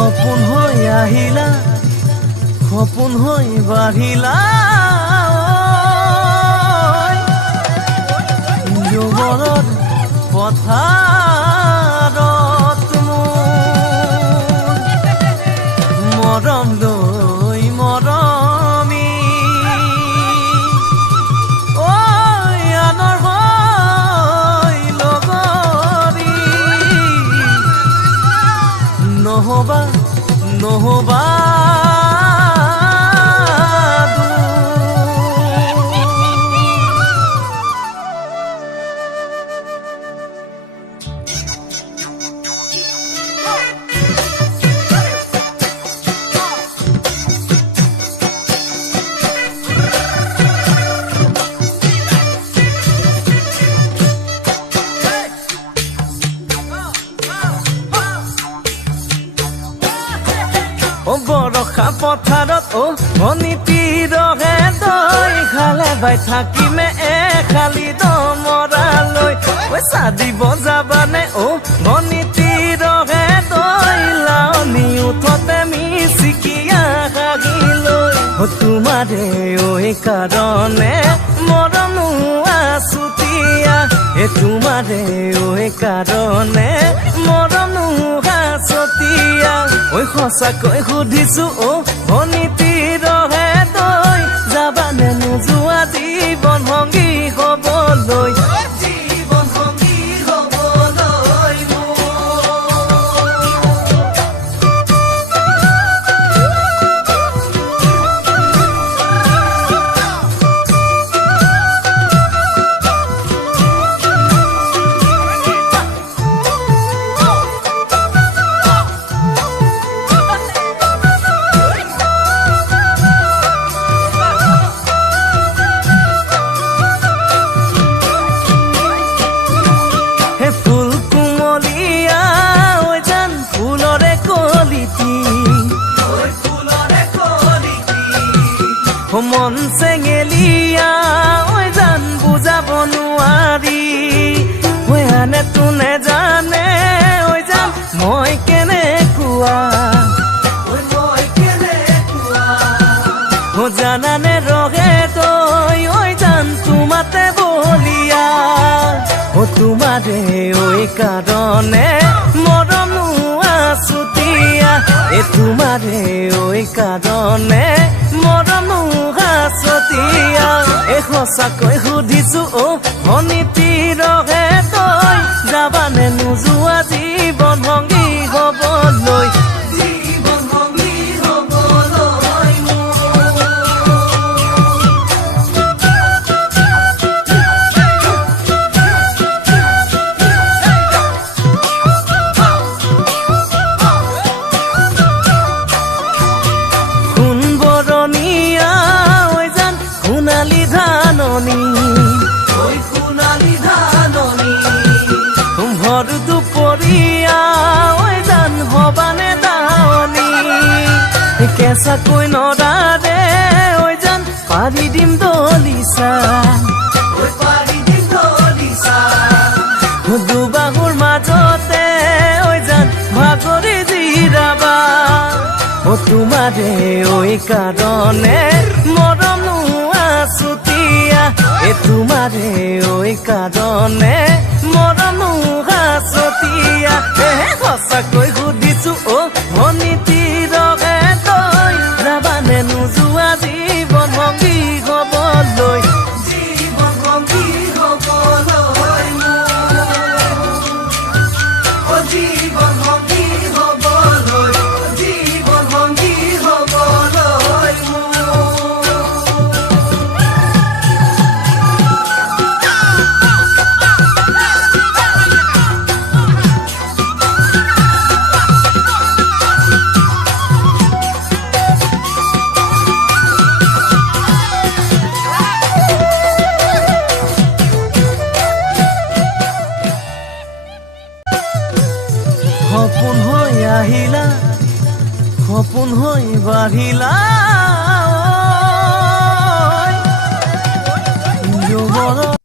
সপোন হৈ আহিলা সপোন হৈ বাঢ়িলা যুগলত পথাৰত মৰম লৈ মৰমি আনৰ হৈ লগৰী নহবা নহবা বৰষা পথাৰত ভনীতিৰহে দৈ খালে বাই থাকিমে খালি দমৰালৈ চাদিব যাবানে ভনীতিৰহে দৈ লাৱনি উঠতে মিচিকিয়া হাগিলৈ তোমাৰে কাৰণে মৰমো আছুতীয়া তোমাৰে কাৰণে মৰমো আছতীয়া সঁচাকৈ সুধিছো ভনীতিৰহে দৈ যাবানে নোযোৱা জীৱন সংগী হবলৈ জীৱন সংগী হবলৈ মন চেঙেলিয়া জান বুজাব নোৱাৰি আনে তোনে জানে জান মই কেনেকুৱা জানানে ৰহে তই জান তোমাতে বলিয়া তোমাৰে কাৰণে মৰমো আছুতীয়া তোমাৰে কাৰণে মৰমো আছতীয়া সঁচাকৈ সুধিছো ভনীতিৰহে তই যাবানে নোযোৱা জীৱন সংগী হবলৈ জীৱন সংগী হবলৈ ভৰ দুপৰীয়া জান হবানে দাৱনী কেঁচাকৈ নৰাৰে জান পাৰি দিম দলিচা দুবাহুৰ মাজতে জান ভাগৰি জিৰাবা তোমাৰে কাৰণে মৰমো আছুতীয়া তোমাৰে কাৰণে মৰমো আছতীয়া সঁচাকৈ সুধিছো ভনীতিৰহে তই যাবানে নোযোৱা জীৱন সংগী হবলৈ জীৱন সংগী হবলৈ জীৱন সংগী হবলৈ জীৱন সংগী হবলৈ সপোন হৈ আহিলা সপোন হৈ বাঢ়িলা যুগলত